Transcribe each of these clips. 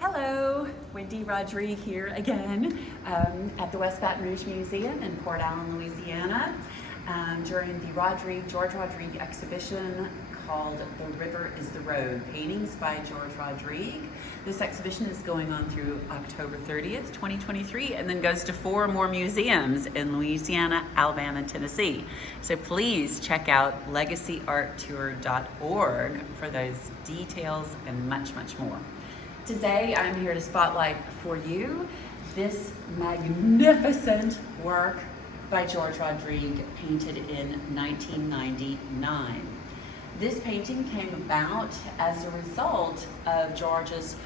Hello, Wendy Rodrigue here again at the West Baton Rouge Museum in Port Allen, Louisiana, during the George Rodrigue exhibition called The River is the Road, Paintings by George Rodrigue. This exhibition is going on through October 30th, 2023, and then goes to 4 more museums in Louisiana, Alabama, and Tennessee. So please check out legacyarttour.org for those details and much, much more. Today, I'm here to spotlight for you this magnificent work by George Rodrigue, painted in 1999. This painting came about as a result of George's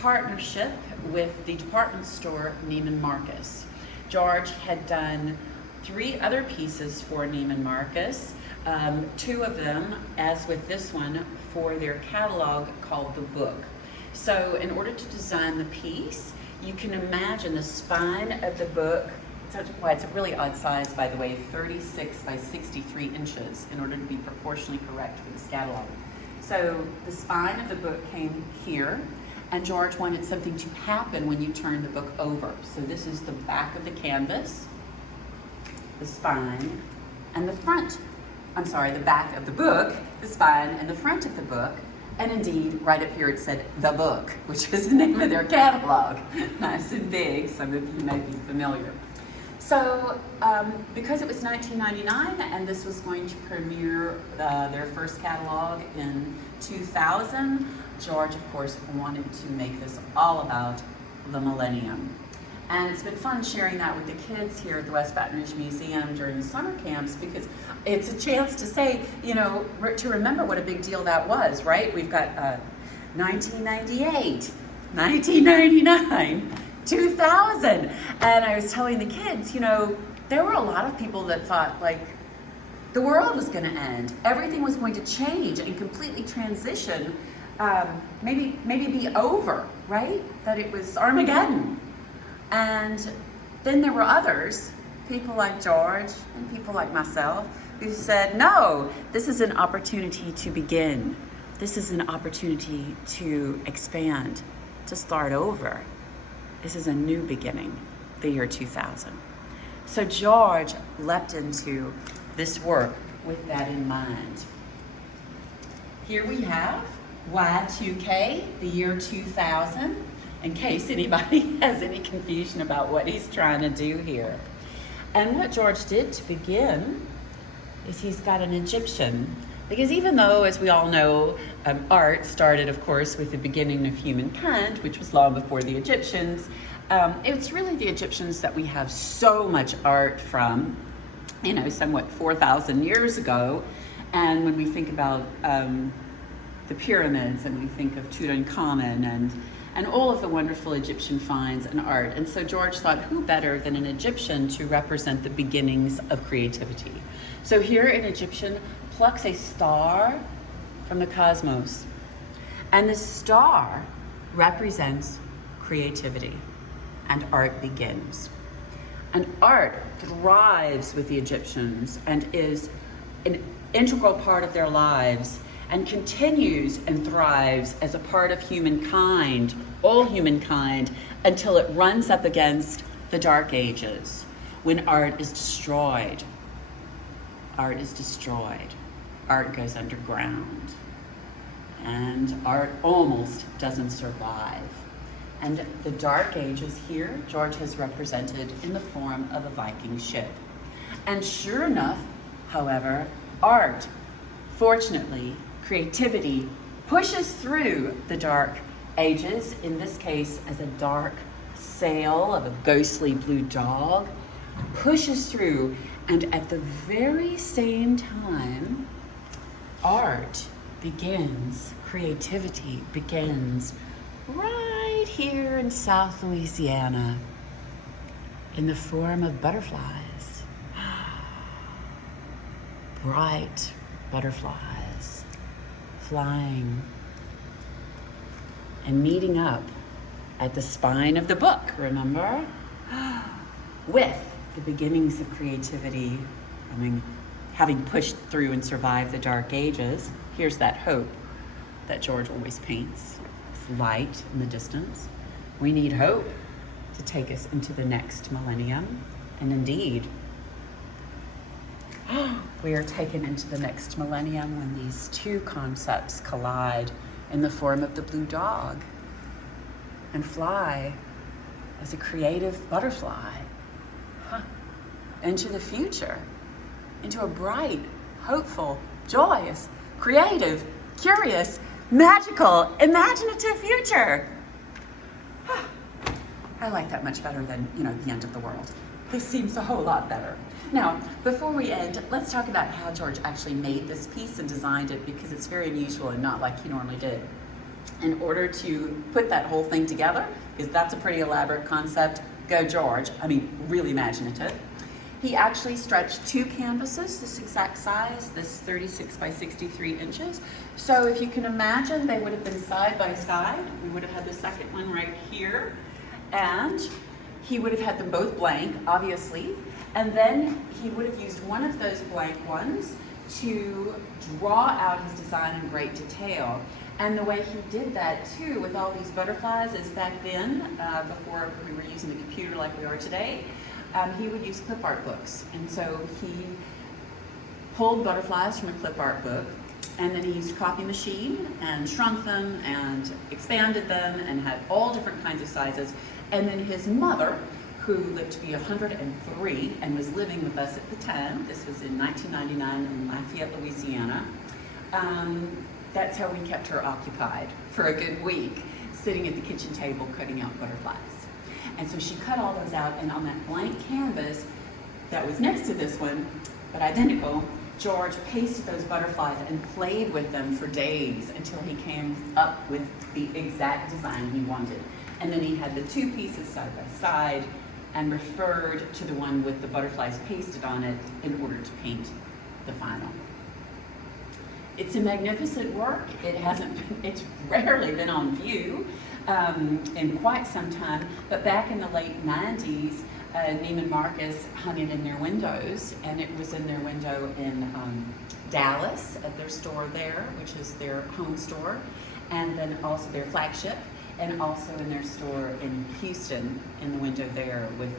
partnership with the department store Neiman Marcus. George had done 3 other pieces for Neiman Marcus, 2 of them, as with this one, for their catalog called The Book. So in order to design the piece, you can imagine the spine of the book. It's a really odd size, by the way, 36 by 63 inches in order to be proportionally correct for this catalog. So the spine of the book came here, and George wanted something to happen when you turn the book over. So this is the back of the canvas, the spine, and the front. The back of the book, the spine, and the front of the book. And indeed, right up here it said The Book, which is the name of their catalog. Nice and big, some of you may be familiar. So, because it was 1999 and this was going to premiere their first catalog in 2000, George, of course, wanted to make this all about the Millennium. And it's been fun sharing that with the kids here at the West Baton Rouge Museum during the summer camps, because it's a chance to say, to remember what a big deal that was, right? We've got 1998, 1999, 2000. And I was telling the kids, there were a lot of people that thought, the world was going to end. Everything was going to change and completely transition, maybe be over, right? That it was Armageddon. And then there were others, people like George and people like myself, who said, no, this is an opportunity to begin. This is an opportunity to expand, to start over. This is a new beginning, the year 2000. So George leapt into this work with that in mind. Here we have Y2K, the year 2000, in case anybody has any confusion about what he's trying to do here. And what George did to begin is he's got an Egyptian, because even though, as we all know, art started, of course, with the beginning of humankind, which was long before the Egyptians, it's really the Egyptians that we have so much art from, somewhat 4,000 years ago. And when we think about the pyramids, and we think of Tutankhamun and all of the wonderful Egyptian finds and art. And so George thought, who better than an Egyptian to represent the beginnings of creativity? So here an Egyptian plucks a star from the cosmos. And the star represents creativity, and art begins. And art thrives with the Egyptians and is an integral part of their lives, and continues and thrives as a part of humankind, all humankind, until it runs up against the Dark Ages, when art is destroyed. Art is destroyed. Art goes underground. And art almost doesn't survive. And the Dark Ages here, George has represented in the form of a Viking ship. And sure enough, however, art, fortunately, creativity pushes through the Dark Ages, in this case as a dark sail of a ghostly blue dog, pushes through, and at the very same time, art begins, creativity begins right here in South Louisiana in the form of butterflies. Bright butterflies flying and meeting up at the spine of the book, remember? With the beginnings of creativity. Having pushed through and survived the Dark Ages, here's that hope that George always paints. It's light in the distance. We need hope to take us into the next millennium. And indeed, we are taken into the next millennium when these two concepts collide in the form of the blue dog and fly as a creative butterfly into the future, into a bright, hopeful, joyous, creative, curious, magical, imaginative future. I like that much better than, the end of the world. This seems a whole lot better. Now, before we end, let's talk about how George actually made this piece and designed it, because it's very unusual and not like he normally did. In order to put that whole thing together, because that's a pretty elaborate concept, go George, really imaginative. He actually stretched two canvases, this exact size, this 36 by 63 inches. So if you can imagine, they would have been side by side. We would have had the second one right here, and he would have had them both blank, obviously, and then he would have used one of those blank ones to draw out his design in great detail. And the way he did that too, with all these butterflies, is back then, before we were using the computer like we are today, he would use clip art books. And so he pulled butterflies from a clip art book, and then he used a copy machine and shrunk them and expanded them and had all different kinds of sizes. And then his mother, who lived to be 103 and was living with us at the time, this was in 1999 in Lafayette, Louisiana, that's how we kept her occupied for a good week, sitting at the kitchen table cutting out butterflies. And so she cut all those out, and on that blank canvas that was next to this one, but identical, George pasted those butterflies and played with them for days until he came up with the exact design he wanted. And then he had the two pieces side by side and referred to the one with the butterflies pasted on it in order to paint the final. It's a magnificent work. It's rarely been on view in quite some time, but back in the late 90s, Neiman Marcus hung it in their windows, and it was in their window in Dallas at their store there, which is their home store, and then also their flagship, and also in their store in Houston in the window there with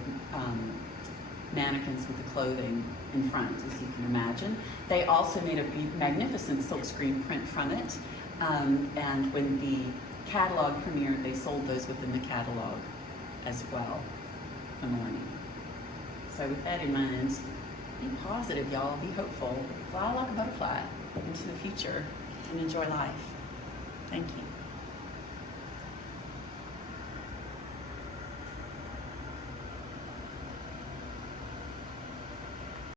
mannequins with the clothing in front, as you can imagine. They also made a magnificent silkscreen print from it, and when the catalog premiered, they sold those within the catalog as well, the Millennium. So with that in mind, be positive, y'all, be hopeful, fly like a butterfly into the future, and enjoy life. Thank you.